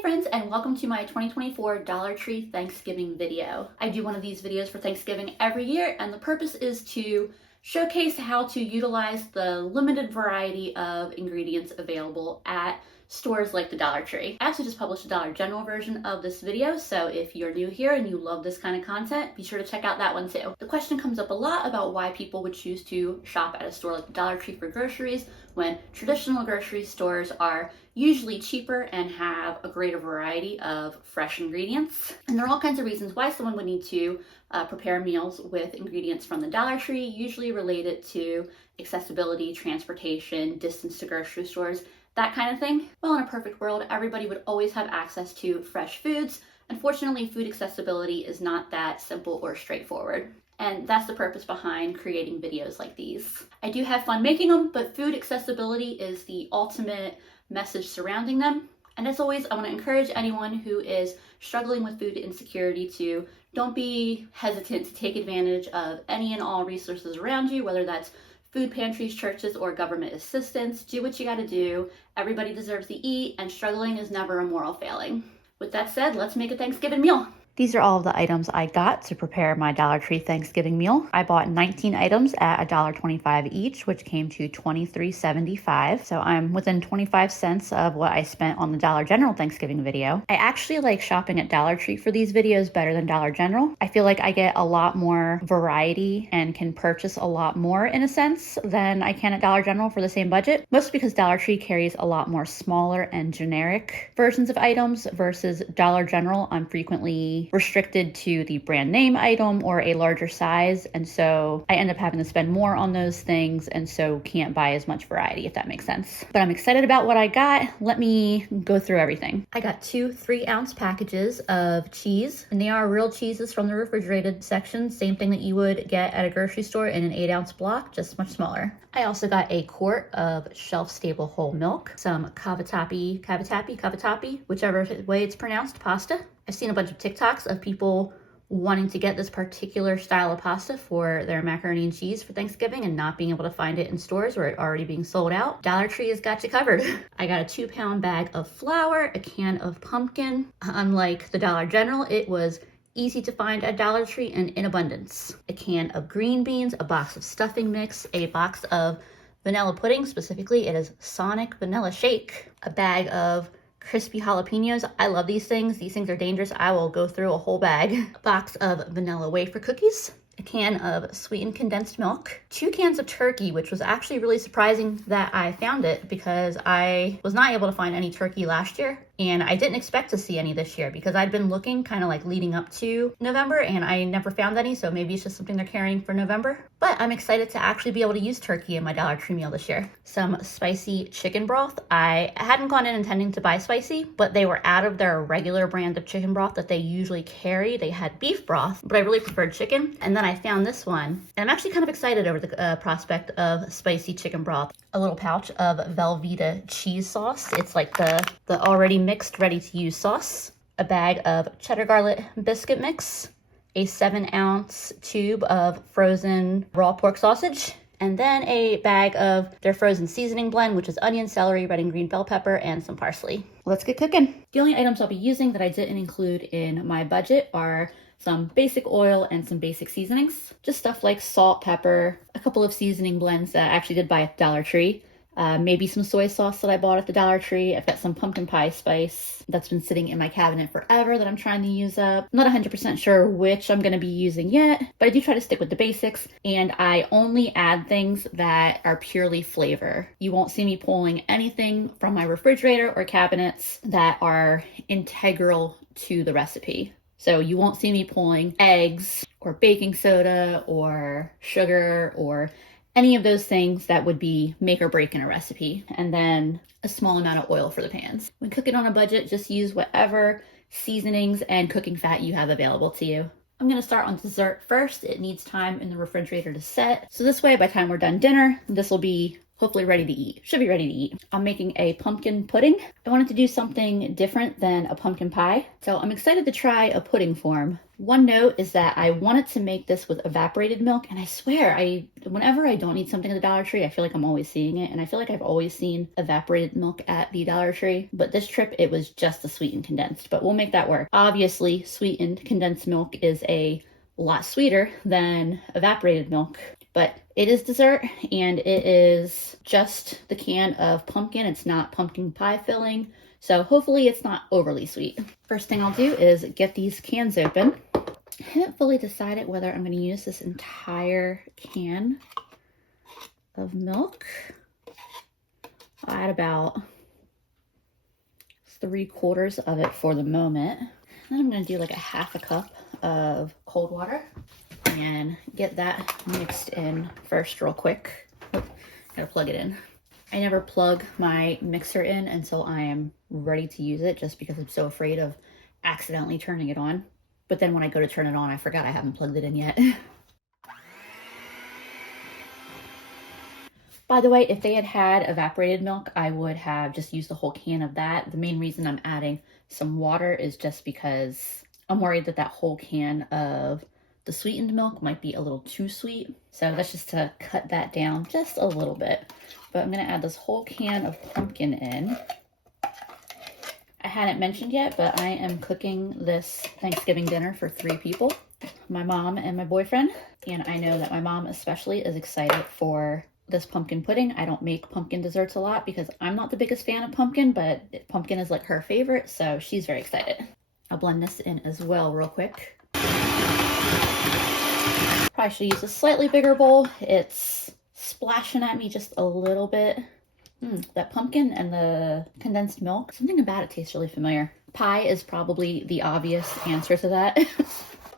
Hey friends, and welcome to my 2024 Dollar Tree Thanksgiving video. I do one of these videos for Thanksgiving every year, and the purpose is to showcase how to utilize the limited variety of ingredients available at stores like the Dollar Tree. I actually just published a Dollar General version of this video, so if you're new here and you love this kind of content, be sure to check out that one too. The question comes up a lot about why people would choose to shop at a store like the Dollar Tree for groceries when traditional grocery stores are usually cheaper and have a greater variety of fresh ingredients. And there are all kinds of reasons why someone would need to prepare meals with ingredients from the Dollar Tree, usually related to accessibility, transportation, distance to grocery stores, that kind of thing. Well, in a perfect world, everybody would always have access to fresh foods. Unfortunately, food accessibility is not that simple or straightforward. And that's the purpose behind creating videos like these. I do have fun making them, but food accessibility is the ultimate message surrounding them. And as always, I want to encourage anyone who is struggling with food insecurity to don't be hesitant to take advantage of any and all resources around you, whether that's food pantries, churches, or government assistance. Do what you gotta do. Everybody deserves to eat, and struggling is never a moral failing. With that said, let's make a Thanksgiving meal. These are all of the items I got to prepare my Dollar Tree Thanksgiving meal. I bought 19 items at $1.25 each, which came to $23.75. So I'm within 25 cents of what I spent on the Dollar General Thanksgiving video. I actually like shopping at Dollar Tree for these videos better than Dollar General. I feel like I get a lot more variety and can purchase a lot more in a sense than I can at Dollar General for the same budget. Mostly because Dollar Tree carries a lot more smaller and generic versions of items versus Dollar General. I'm frequently restricted to the brand name item or a larger size, and so I end up having to spend more on those things and so can't buy as much variety, if that makes sense. But I'm excited about what I got. Let me go through everything. I got two 3-ounce packages of cheese, and they are real cheeses from the refrigerated section, same thing that you would get at a grocery store in an 8-ounce block, just much smaller. I also got a quart of shelf-stable whole milk, some cavatappi, whichever way it's pronounced, pasta. I've seen a bunch of TikToks of people wanting to get this particular style of pasta for their macaroni and cheese for Thanksgiving and not being able to find it in stores or it already being sold out. Dollar Tree has got you covered. I got a 2-pound bag of flour, a can of pumpkin. Unlike the Dollar General, it was easy to find at Dollar Tree and in abundance. A can of green beans, a box of stuffing mix, a box of vanilla pudding, specifically it is Sonic Vanilla Shake, a bag of crispy jalapenos. I love these things. These things are dangerous. I will go through a whole bag. A box of vanilla wafer cookies, a can of sweetened condensed milk, 2 cans of turkey, which was actually really surprising that I found it because I was not able to find any turkey last year. And I didn't expect to see any this year because I'd been looking kind of like leading up to November and I never found any, so maybe it's just something they're carrying for November. But I'm excited to actually be able to use turkey in my Dollar Tree meal this year. Some spicy chicken broth. I hadn't gone in intending to buy spicy, but they were out of their regular brand of chicken broth that they usually carry. They had beef broth, but I really preferred chicken. And then I found this one, and I'm actually kind of excited over the prospect of spicy chicken broth. A little pouch of Velveeta cheese sauce. It's like the already mixed, ready-to-use sauce. A bag of cheddar garlic biscuit mix. A 7-ounce tube of frozen raw pork sausage. And then a bag of their frozen seasoning blend, which is onion, celery, red and green bell pepper, and some parsley. Let's get cooking. The only items I'll be using that I didn't include in my budget are some basic oil and some basic seasonings. Just stuff like salt, pepper, a couple of seasoning blends that I actually did buy at Dollar Tree. Maybe some soy sauce that I bought at the Dollar Tree. I've got some pumpkin pie spice that's been sitting in my cabinet forever that I'm trying to use up. I'm not 100% sure which I'm going to be using yet, but I do try to stick with the basics, and I only add things that are purely flavor. You won't see me pulling anything from my refrigerator or cabinets that are integral to the recipe. So you won't see me pulling eggs or baking soda or sugar or any of those things that would be make or break in a recipe, and then a small amount of oil for the pans. When cooking on a budget, just use whatever seasonings and cooking fat you have available to you. I'm gonna start on dessert first. It needs time in the refrigerator to set. So this way, by the time we're done dinner, this will be hopefully ready to eat. Should be ready to eat. I'm making a pumpkin pudding. I wanted to do something different than a pumpkin pie, so I'm excited to try a pudding form. One note is that I wanted to make this with evaporated milk, and I swear, whenever I don't need something at the Dollar Tree, I feel like I'm always seeing it, and I feel like I've always seen evaporated milk at the Dollar Tree, but this trip it was just the sweetened condensed, but we'll make that work. Obviously, sweetened condensed milk is a lot sweeter than evaporated milk, but it is dessert, and it is just the can of pumpkin. It's not pumpkin pie filling, so hopefully it's not overly sweet. First thing I'll do is get these cans open. I haven't fully decided whether I'm going to use this entire can of milk. I'll add about 3/4 of it for the moment. Then I'm going to do like a half a cup of cold water and get that mixed in first real quick. Oh, gotta plug it in. I never plug my mixer in until I am ready to use it, just because I'm so afraid of accidentally turning it on. But then when I go to turn it on, I forgot I haven't plugged it in yet. By the way, if they had had evaporated milk, I would have just used the whole can of that. The main reason I'm adding some water is just because I'm worried that that whole can of the sweetened milk might be a little too sweet. So that's just to cut that down just a little bit. But I'm gonna add this whole can of pumpkin in. I hadn't mentioned yet, but I am cooking this Thanksgiving dinner for 3 people. My mom and my boyfriend. And I know that my mom especially is excited for this pumpkin pudding. I don't make pumpkin desserts a lot because I'm not the biggest fan of pumpkin, but pumpkin is like her favorite, so she's very excited. I'll blend this in as well real quick. Probably should use a slightly bigger bowl. It's splashing at me just a little bit. That pumpkin and the condensed milk, something about it tastes really familiar. Pie is probably the obvious answer to that,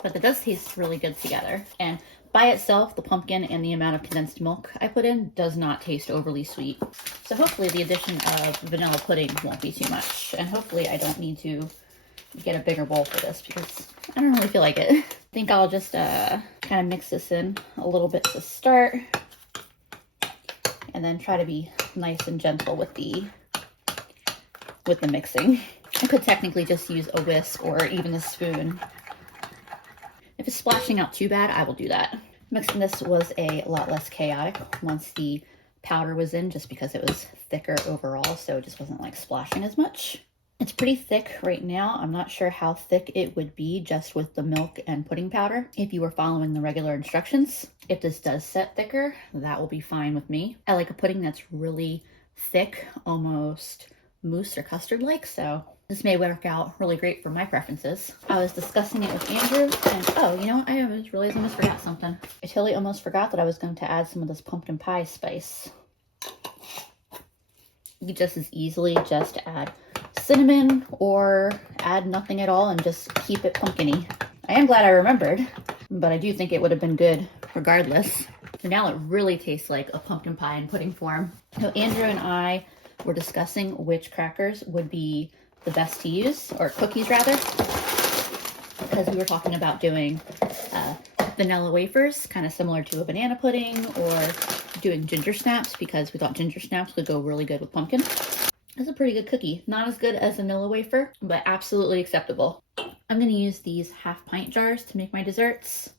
but it does taste really good together. And by itself, the pumpkin and the amount of condensed milk I put in does not taste overly sweet. So hopefully the addition of vanilla pudding won't be too much. And hopefully I don't need to get a bigger bowl for this because I don't really feel like it. I think I'll just kind of mix this in a little bit to start. And then try to be nice and gentle with the mixing. I could technically just use a whisk or even a spoon. If it's splashing out too bad, I will do that. Mixing this was a lot less chaotic once the powder was in, just because it was thicker overall, so it just wasn't like splashing as much. It's pretty thick right now. I'm not sure how thick it would be just with the milk and pudding powder if you were following the regular instructions. If this does set thicker, that will be fine with me. I like a pudding that's really thick, almost mousse or custard-like, so this may work out really great for my preferences. I was discussing it with Andrew, and oh, you know what? I almost forgot something. I totally almost forgot that I was going to add some of this pumpkin pie spice. You could just as easily just add cinnamon or add nothing at all and just keep it pumpkin-y. I am glad I remembered, but I do think it would have been good regardless. So now it really tastes like a pumpkin pie in pudding form. So Andrew and I were discussing which crackers would be the best to use, or cookies rather, because we were talking about doing vanilla wafers, kind of similar to a banana pudding, or doing ginger snaps, because we thought ginger snaps would go really good with pumpkin. It's a pretty good cookie. Not as good as a vanilla wafer, but absolutely acceptable. I'm going to use these 1/2 pint jars to make my desserts.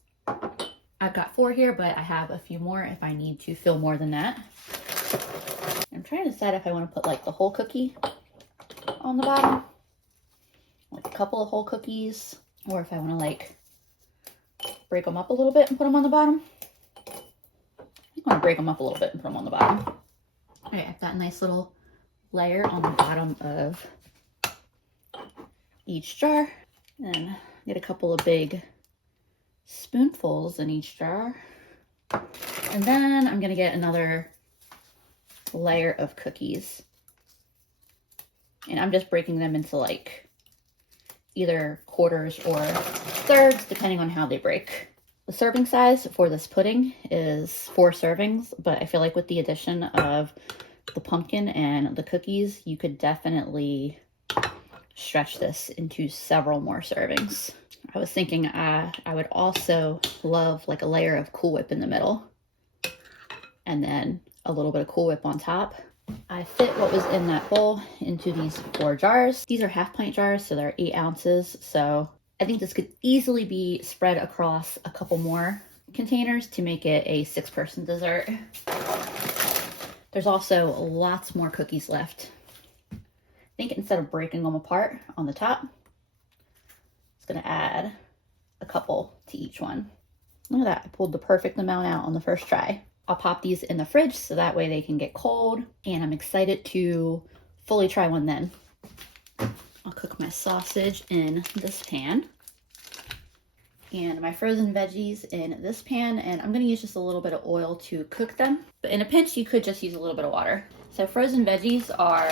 I've got 4 here, but I have a few more if I need to fill more than that. I'm trying to decide if I want to put like the whole cookie on the bottom, like a couple of whole cookies, or if I want to like break them up a little bit and put them on the bottom. I want to break them up a little bit and put them on the bottom. All right, I've got a nice little layer on the bottom of each jar, and get a couple of big spoonfuls in each jar. And then I'm gonna get another layer of cookies. And I'm just breaking them into like either quarters or thirds, depending on how they break. The serving size for this pudding is 4 servings, but I feel like with the addition of the pumpkin and the cookies, you could definitely stretch this into several more servings. I was thinking I would also love like a layer of Cool Whip in the middle, and then a little bit of Cool Whip on top. I fit what was in that bowl into these 4 jars. These are half-pint jars, so they're 8 ounces. So I think this could easily be spread across a couple more containers to make it a 6-person dessert. There's also lots more cookies left. I think instead of breaking them apart on the top, it's gonna add a couple to each one. Look at that, I pulled the perfect amount out on the first try. I'll pop these in the fridge so that way they can get cold, and I'm excited to fully try one then. I'll cook my sausage in this pan and my frozen veggies in this pan, and I'm gonna use just a little bit of oil to cook them. But in a pinch, you could just use a little bit of water. So frozen veggies are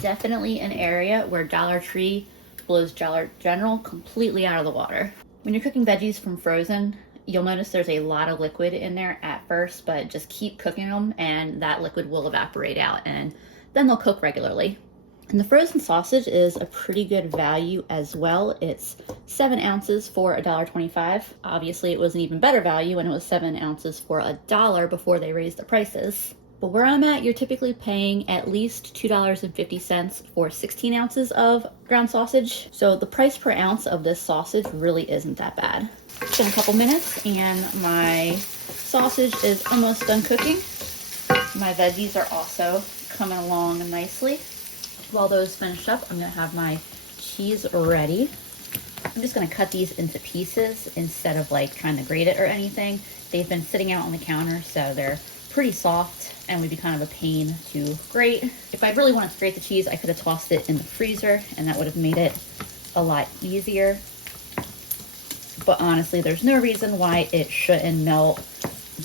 definitely an area where Dollar Tree blows Dollar General completely out of the water. When you're cooking veggies from frozen, you'll notice there's a lot of liquid in there at first, but just keep cooking them and that liquid will evaporate out and then they'll cook regularly. And the frozen sausage is a pretty good value as well. It's 7 ounces for $1.25. Obviously it was an even better value when it was 7 ounces for $1 before they raised the prices. But where I'm at, you're typically paying at least $2.50 for 16 ounces of ground sausage. So the price per ounce of this sausage really isn't that bad. It's been a couple minutes and my sausage is almost done cooking. My veggies are also coming along nicely. While those finish up, I'm gonna have my cheese ready. I'm just gonna cut these into pieces instead of like trying to grate it or anything. They've been sitting out on the counter, so they're pretty soft and would be kind of a pain to grate. If I really wanted to grate the cheese, I could have tossed it in the freezer and that would have made it a lot easier. But honestly, there's no reason why it shouldn't melt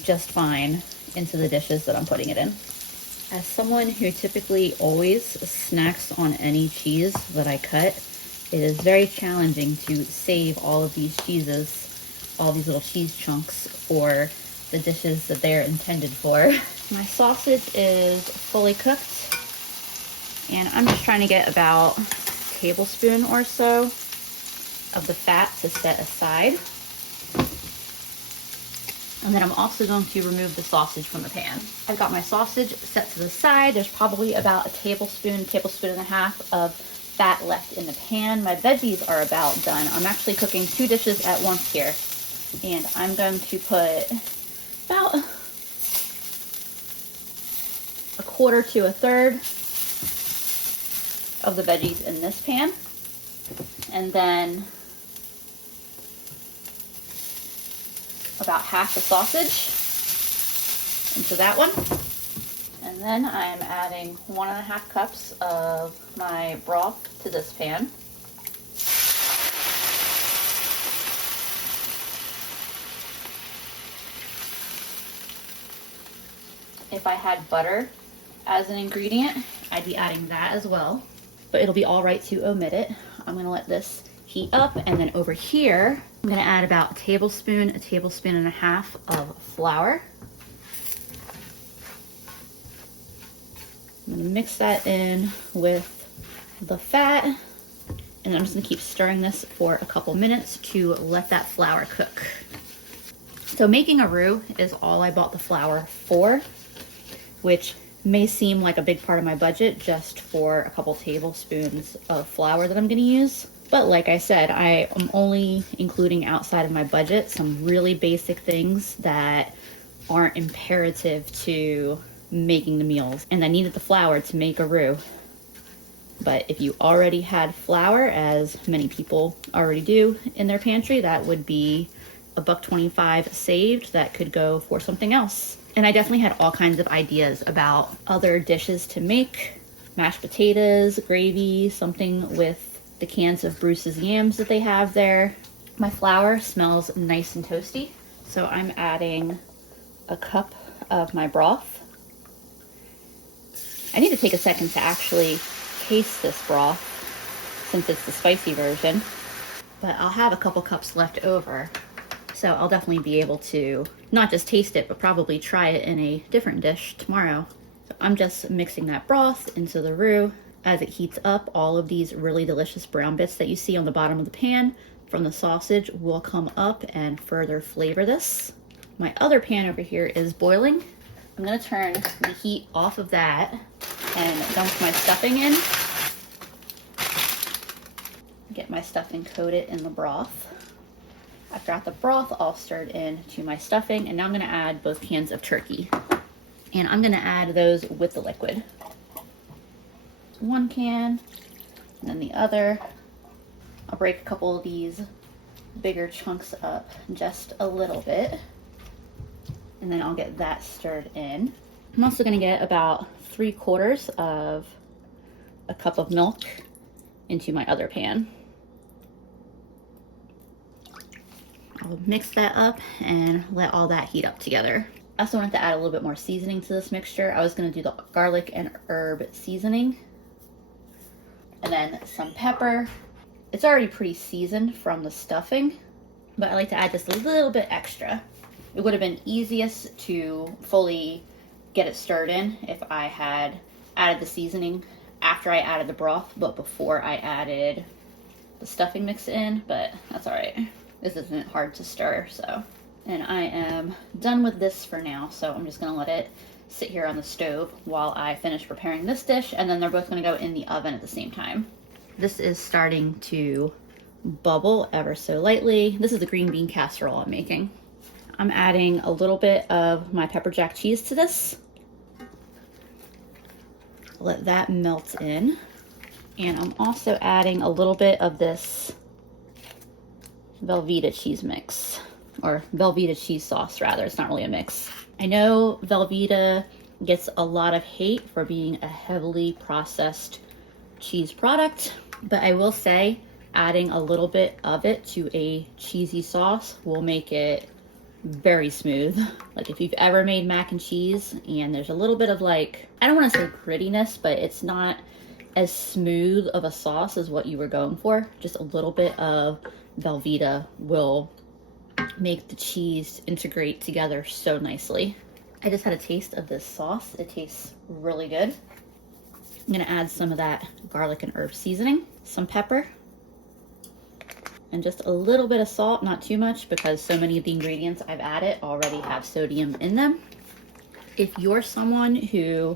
just fine into the dishes that I'm putting it in. As someone who typically always snacks on any cheese that I cut, it is very challenging to save all of these cheeses, all these little cheese chunks for the dishes that they're intended for. My sausage is fully cooked and I'm just trying to get about a tablespoon or so of the fat to set aside. And then I'm also going to remove the sausage from the pan. I've got my sausage set to the side. There's probably about a tablespoon and a half of fat left in the pan. My veggies are about done. I'm actually cooking 2 dishes at once here. And I'm going to put about 1/4 to 1/3 of the veggies in this pan. And then about half the sausage into that one. And then I'm adding 1.5 cups of my broth to this pan. If I had butter as an ingredient, I'd be adding that as well, but it'll be all right to omit it. I'm gonna let this heat up, and then over here, I'm gonna add about a tablespoon and a half of flour. I'm gonna mix that in with the fat, and I'm just gonna keep stirring this for a couple minutes to let that flour cook. So making a roux is all I bought the flour for, which may seem like a big part of my budget just for a couple tablespoons of flour that I'm gonna use. But like I said, I am only including outside of my budget some really basic things that aren't imperative to making the meals. And I needed the flour to make a roux. But if you already had flour, as many people already do in their pantry, that would be $1.25 saved that could go for something else. And I definitely had all kinds of ideas about other dishes to make. Mashed potatoes, gravy, something with the cans of Bruce's yams that they have there. My flour smells nice and toasty, so I'm adding a cup of my broth. I need to take a second to actually taste this broth since it's the spicy version, but I'll have a couple cups left over, so I'll definitely be able to not just taste it, but probably try it in a different dish tomorrow. So I'm just mixing that broth into the roux. As it heats up, all of these really delicious brown bits that you see on the bottom of the pan from the sausage will come up and further flavor this. My other pan over here is boiling. I'm gonna turn the heat off of that and dump my stuffing in. Get my stuffing coated in the broth. I've got the broth all stirred in to my stuffing, and now I'm gonna add both cans of turkey. And I'm gonna add those with the liquid. One can, and then the other. I'll break a couple of these bigger chunks up just a little bit, and then I'll get that stirred in. I'm also gonna get about 3/4 of a cup of milk into my other pan. I'll mix that up and let all that heat up together. I also wanted to add a little bit more seasoning to this mixture. I was gonna do the garlic and herb seasoning, and then some pepper. It's already pretty seasoned from the stuffing, but I like to add just a little bit extra. It would have been easiest to fully get it stirred in if I had added the seasoning after I added the broth, but before I added the stuffing mix in, but that's all right. This isn't hard to stir, so. And I am done with this for now, so I'm just gonna let it sit here on the stove while I finish preparing this dish, and then they're both gonna go in the oven at the same time. This is starting to bubble ever so lightly. This is the green bean casserole I'm making. I'm adding a little bit of my pepper jack cheese to this. Let that melt in. And I'm also adding a little bit of this Velveeta cheese mix, or Velveeta cheese sauce rather. It's not really a mix. I know Velveeta gets a lot of hate for being a heavily processed cheese product, but I will say adding a little bit of it to a cheesy sauce will make it very smooth. Like if you've ever made mac and cheese and there's a little bit of, like, I don't want to say grittiness, but it's not as smooth of a sauce as what you were going for. Just a little bit of Velveeta will make the cheese integrate together so nicely. I just had a taste of this sauce. It tastes really good. I'm gonna add some of that garlic and herb seasoning, some pepper, and just a little bit of salt, not too much, because so many of the ingredients I've added already have sodium in them. If you're someone who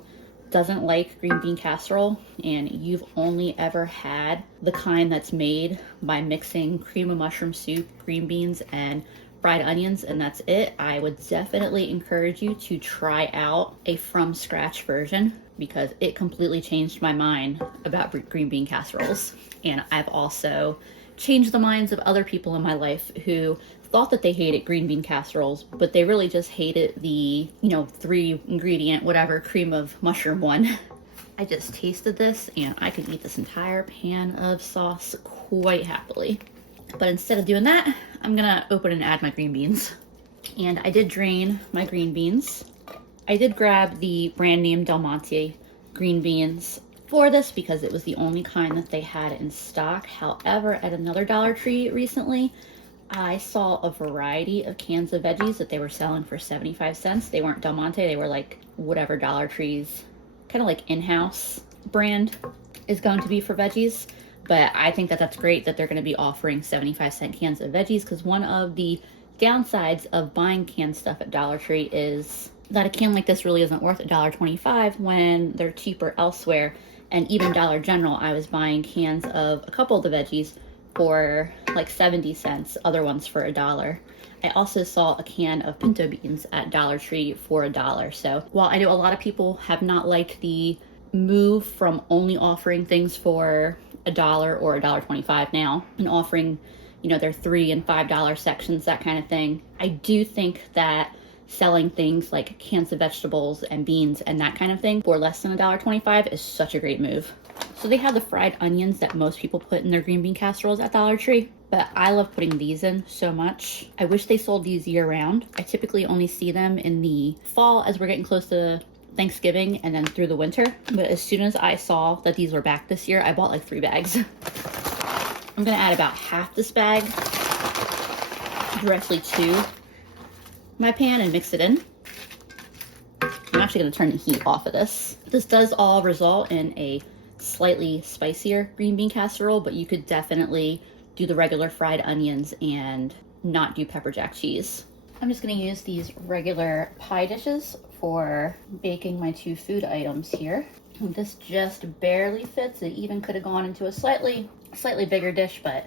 doesn't like green bean casserole and you've only ever had the kind that's made by mixing cream of mushroom soup, green beans, and fried onions, and that's it, I would definitely encourage you to try out a from scratch version, because it completely changed my mind about green bean casseroles. And I've also changed the minds of other people in my life who thought that they hated green bean casseroles, but they really just hated the, 3 ingredient, whatever, cream of mushroom one. I just tasted this and I could eat this entire pan of sauce quite happily. But instead of doing that, I'm gonna open and add my green beans. And I did drain my green beans. I did grab the brand name Del Monte green beans for this because it was the only kind that they had in stock. However, at another Dollar Tree recently, I saw a variety of cans of veggies that they were selling for 75 cents. They weren't Del Monte, they were like whatever Dollar Tree's kind of like in-house brand is going to be for veggies. But I think that that's great that they're going to be offering 75-cent cans of veggies, because one of the downsides of buying canned stuff at Dollar Tree is that a can like this really isn't worth $1.25 when they're cheaper elsewhere. And even Dollar General, I was buying cans of a couple of the veggies for like 70 cents, other ones for $1. I also saw a can of pinto beans at Dollar Tree for $1. So while I know a lot of people have not liked the move from only offering things for $1 or $1.25 now and offering, their $3 and $5 sections, that kind of thing, I do think that selling things like cans of vegetables and beans and that kind of thing for less than $1.25 is such a great move. So they have the fried onions that most people put in their green bean casseroles at Dollar Tree, but I love putting these in so much. I wish they sold these year round. I typically only see them in the fall as we're getting close to Thanksgiving and then through the winter. But as soon as I saw that these were back this year, I bought like 3 bags. I'm gonna add about half this bag directly to my pan and mix it in. I'm actually gonna turn the heat off of this. This does all result in a slightly spicier green bean casserole, but you could definitely do the regular fried onions and not do pepper jack cheese. I'm just gonna use these regular pie dishes for baking my 2 food items here. And this just barely fits. It even could have gone into a slightly bigger dish, but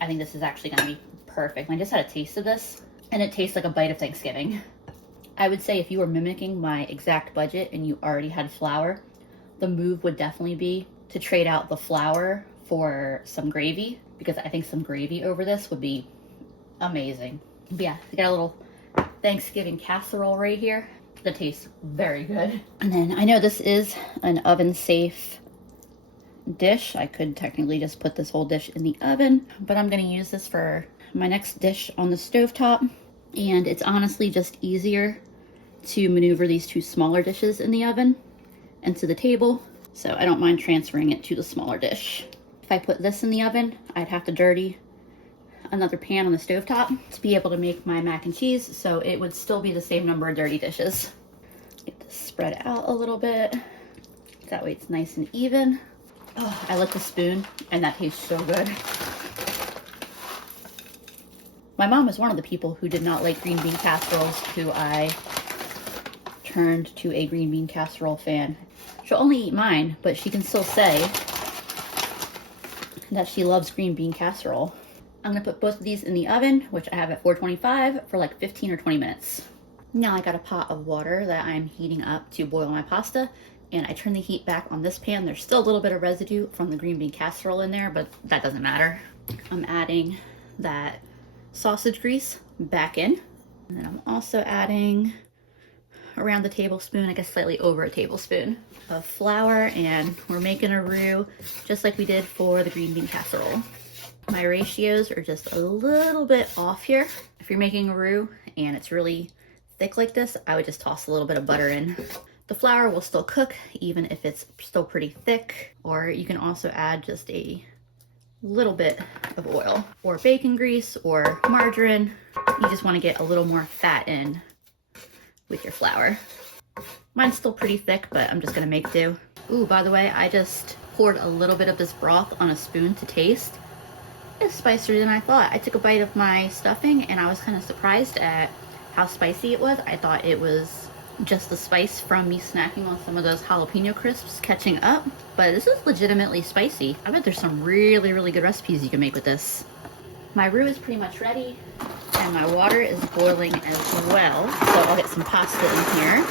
I think this is actually gonna be perfect. I just had a taste of this and it tastes like a bite of Thanksgiving. I would say if you were mimicking my exact budget and you already had flour, the move would definitely be to trade out the flour for some gravy, because I think some gravy over this would be amazing. But yeah, we got a little Thanksgiving casserole right here that tastes very good. And then I know this is an oven safe dish. I could technically just put this whole dish in the oven, but I'm gonna use this for my next dish on the stovetop. And it's honestly just easier to maneuver these 2 smaller dishes in the oven and to the table, so I don't mind transferring it to the smaller dish. If I put this in the oven, I'd have to dirty another pan on the stovetop to be able to make my mac and cheese, so it would still be the same number of dirty dishes. Get this spread out a little bit, that way it's nice and even. Oh, I lick the spoon and that tastes so good. My mom was one of the people who did not like green bean casseroles, who I turned to a green bean casserole fan. She'll only eat mine, but she can still say that she loves green bean casserole. I'm gonna put both of these in the oven, which I have at 425, for like 15 or 20 minutes. Now I got a pot of water that I'm heating up to boil my pasta, and I turn the heat back on this pan. There's still a little bit of residue from the green bean casserole in there, but that doesn't matter. I'm adding that sausage grease back in, and then I'm also adding around a tablespoon, I guess slightly over a tablespoon of flour, and we're making a roux just like we did for the green bean casserole. My ratios are just a little bit off here. If you're making a roux and it's really thick like this, I would just toss a little bit of butter in. The flour will still cook even if it's still pretty thick, or you can also add just a little bit of oil or bacon grease or margarine. You just want to get a little more fat in with your flour. Mine's still pretty thick, but I'm just gonna make do. Ooh, by the way, I just poured a little bit of this broth on a spoon to taste. It's spicier than I thought. I took a bite of my stuffing and I was kind of surprised at how spicy it was. I thought it was just the spice from me snacking on some of those jalapeno crisps catching up, but this is legitimately spicy. I bet there's some really, really good recipes you can make with this. My roux is pretty much ready, and my water is boiling as well, so I'll get some pasta in here.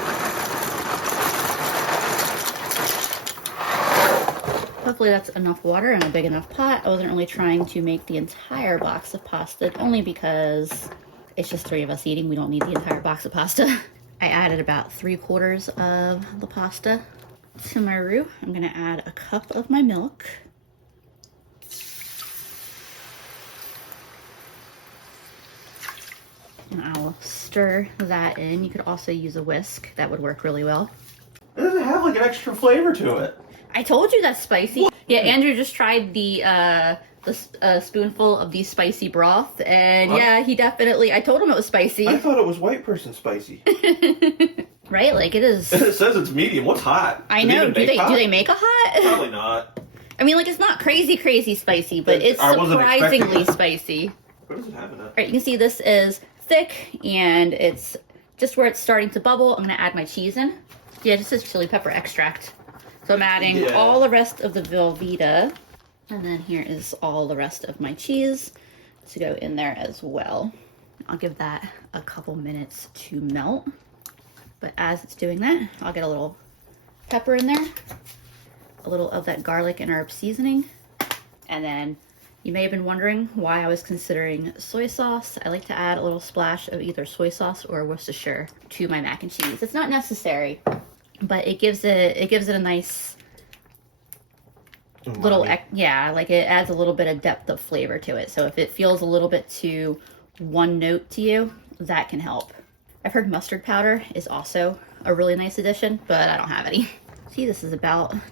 Hopefully that's enough water and a big enough pot. I wasn't really trying to make the entire box of pasta, only because it's just 3 of us eating. We don't need the entire box of pasta. I added about 3/4 of the pasta to my roux. I'm gonna add a cup of my milk. And I'll stir that in. You could also use a whisk. That would work really well. It doesn't have like an extra flavor to it. I told you that's spicy. What? Yeah, Andrew just tried the spoonful of the spicy broth, and yeah, he definitely, I told him it was spicy. I thought it was white person spicy. Right? Like it is. It says it's medium. What's hot? I know. Do they make a hot? Probably not. I mean, like, it's not crazy spicy, but it's surprisingly spicy. What does it have in it? Alright, you can see this is thick, and it's just where it's starting to bubble. I'm going to add my cheese in. Yeah, it just says chili pepper extract. So I'm adding all the rest of the Velveeta, and then here is all the rest of my cheese to go in there as well. I'll give that a couple minutes to melt, but as it's doing that, I'll get a little pepper in there, a little of that garlic and herb seasoning, and then you may have been wondering why I was considering soy sauce. I like to add a little splash of either soy sauce or Worcestershire to my mac and cheese. It's not necessary, but it gives it a nice little, yeah, like it adds a little bit of depth of flavor to it. So if it feels a little bit too one note to you, that can help. I've heard mustard powder is also a really nice addition, but I don't have any. See, this is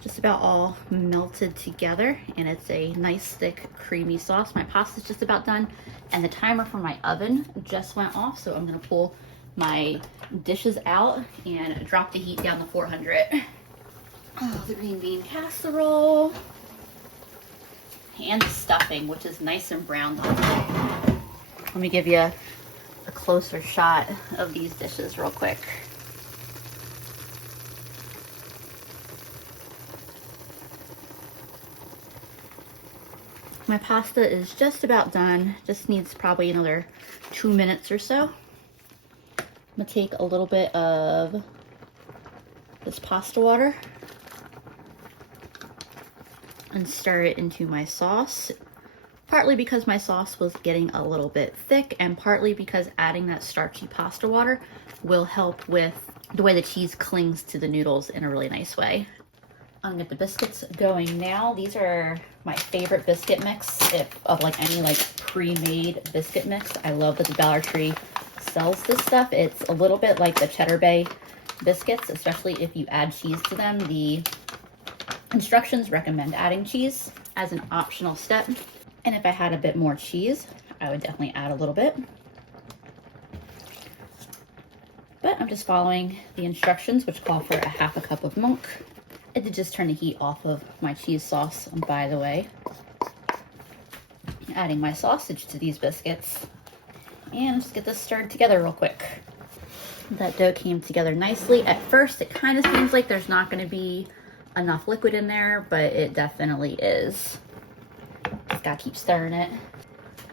just about all melted together, and it's a nice thick creamy sauce. My pasta's just about done, and the timer for my oven just went off, so I'm gonna pull my dishes out and drop the heat down to 400. Oh, the green bean casserole. And the stuffing, which is nice and browned on top. Let me give you a closer shot of these dishes real quick. My pasta is just about done. Just needs probably another 2 minutes or so. I'm gonna take a little bit of this pasta water and stir it into my sauce. Partly because my sauce was getting a little bit thick, and partly because adding that starchy pasta water will help with the way the cheese clings to the noodles in a really nice way. I'm gonna get the biscuits going now. These are my favorite biscuit mix of like any like pre-made biscuit mix. I love that the Dollar Tree sells this stuff. It's a little bit like the Cheddar Bay biscuits, especially if you add cheese to them. The instructions recommend adding cheese as an optional step. And if I had a bit more cheese, I would definitely add a little bit. But I'm just following the instructions, which call for a half a cup of milk. I did just turn the heat off of my cheese sauce, by the way. Adding my sausage to these biscuits. And just get this stirred together real quick. That dough came together nicely. At first, it kind of seems like there's not going to be enough liquid in there, but it definitely is. Just gotta keep stirring it.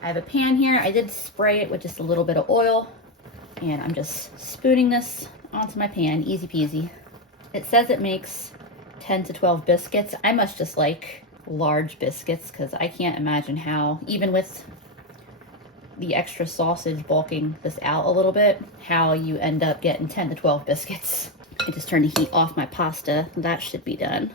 I have a pan here. I did spray it with just a little bit of oil, and I'm just spooning this onto my pan, easy peasy. It says it makes 10 to 12 biscuits. I must just like large biscuits because I can't imagine how, even with the extra sausage bulking this out a little bit, how you end up getting 10 to 12 biscuits. I just turned the heat off my pasta. That should be done.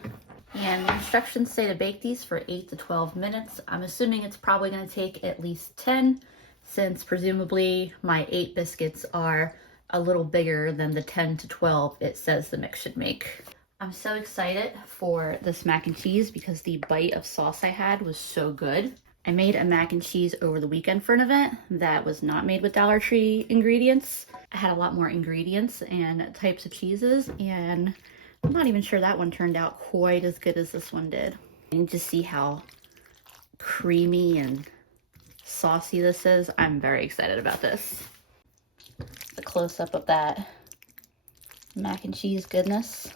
And the instructions say to bake these for 8 to 12 minutes. I'm assuming it's probably going to take at least 10, since presumably my 8 biscuits are a little bigger than the 10 to 12 it says the mix should make. I'm so excited for this mac and cheese because the bite of sauce I had was so good. I made a mac and cheese over the weekend for an event that was not made with Dollar Tree ingredients. I had a lot more ingredients and types of cheeses, and I'm not even sure that one turned out quite as good as this one did. You can just see how creamy and saucy this is. I'm very excited about this. The close-up of that mac and cheese goodness.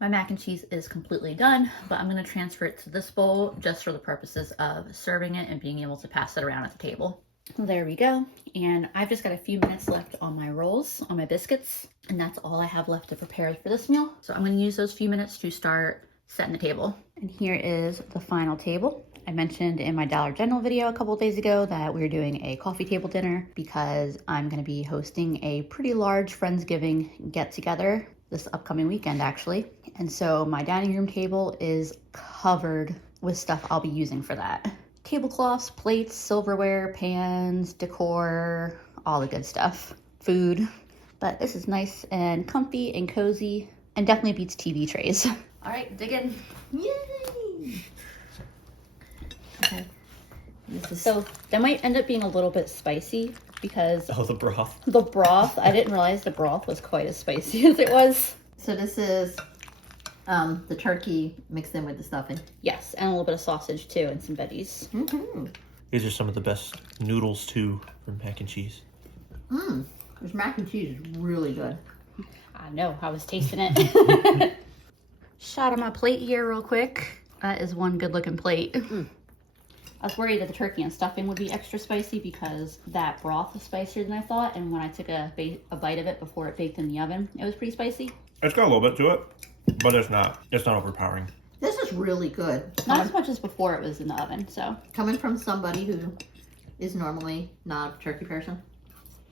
My mac and cheese is completely done, but I'm gonna transfer it to this bowl just for the purposes of serving it and being able to pass it around at the table. There we go. And I've just got a few minutes left on my rolls, on my biscuits, and that's all I have left to prepare for this meal. So I'm gonna use those few minutes to start setting the table. And here is the final table. I mentioned in my Dollar General video a couple of days ago that we were doing a coffee table dinner because I'm gonna be hosting a pretty large Friendsgiving get-together this upcoming weekend, actually. And so my dining room table is covered with stuff I'll be using for that. Tablecloths, plates, silverware, pans, decor, all the good stuff. Food. But this is nice and comfy and cozy and definitely beats TV trays. All right, dig in. Yay! Okay. So that might end up being a little bit spicy because the broth. The broth, I didn't realize the broth was quite as spicy as it was. So this is the turkey mixed in with the stuffing. Yes, and a little bit of sausage too and some veggies. Mm-hmm. These are some of the best noodles too from mac and cheese. This mac and cheese is really good. I know, I was tasting it. Shot on my plate here real quick. That is one good looking plate. I was worried that the turkey and stuffing would be extra spicy because that broth was spicier than I thought, and when I took a bite of it before it baked in the oven, it was pretty spicy. It's got a little bit to it, but it's not overpowering. This is really good. Not as much as before it was in the oven, so. Coming from somebody who is normally not a turkey person.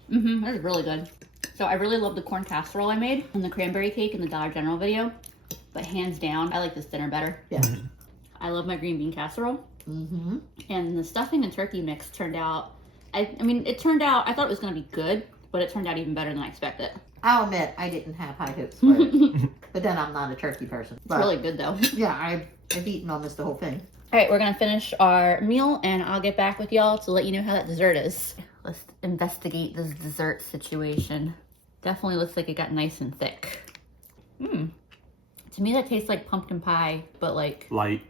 That is really good. So I really love the corn casserole I made and the cranberry cake in the Dollar General video, but hands down, I like this dinner better. Yeah. I love my green bean casserole. Mm-hmm. And the stuffing and turkey mix turned out, I mean, it turned out, I thought it was going to be good, but it turned out even better than I expected. I'll admit, I didn't have high hopes for it. But then I'm not a turkey person. It's really good though. Yeah, I've eaten almost the whole thing. All right, we're going to finish our meal and I'll get back with y'all to let you know how that dessert is. Let's investigate this dessert situation. Definitely looks like it got nice and thick. To me, that tastes like pumpkin pie, but like... Light.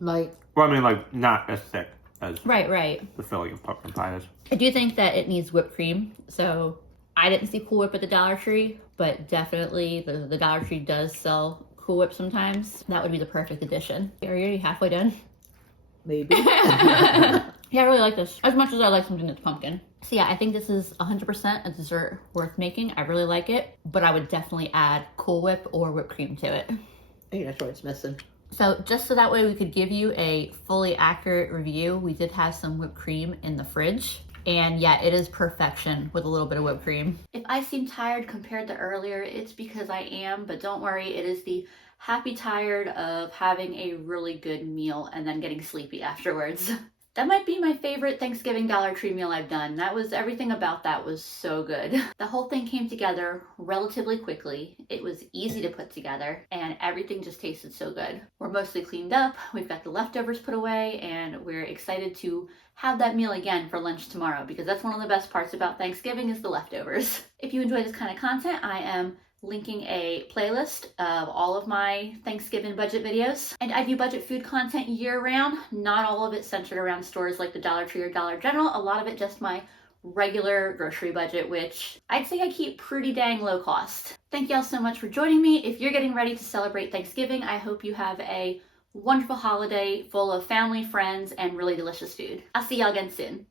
Like, Well, I mean, like, not as thick. as Right. the filling of pumpkin pie is. I do think that it needs whipped cream. So I didn't see Cool Whip at the Dollar Tree, but definitely the Dollar Tree does sell Cool Whip sometimes. That would be the perfect addition. Are you already halfway done? Maybe. Yeah, I really like this as much as I like something that's pumpkin. So yeah, I think this is 100% a dessert worth making. I really like it, but I would definitely add Cool Whip or whipped cream to it. I think that's what it's missing. So just so that way we could give you a fully accurate review, we did have some whipped cream in the fridge. And yeah, it is perfection with a little bit of whipped cream. If I seem tired compared to earlier, it's because I am, but don't worry, it is the happy tired of having a really good meal and then getting sleepy afterwards. That might be my favorite Thanksgiving Dollar Tree meal I've done. Everything about that was so good. The whole thing came together relatively quickly. It was easy to put together and everything just tasted so good. We're mostly cleaned up, we've got the leftovers put away, and we're excited to have that meal again for lunch tomorrow because that's one of the best parts about Thanksgiving is the leftovers. If you enjoy this kind of content, I am linking a playlist of all of my Thanksgiving budget videos. And I do budget food content year round, not all of it centered around stores like the Dollar Tree or Dollar General, a lot of it just my regular grocery budget, which I'd say I keep pretty dang low cost. Thank y'all so much for joining me. If you're getting ready to celebrate Thanksgiving, I hope you have a wonderful holiday full of family, friends, and really delicious food. I'll see y'all again soon.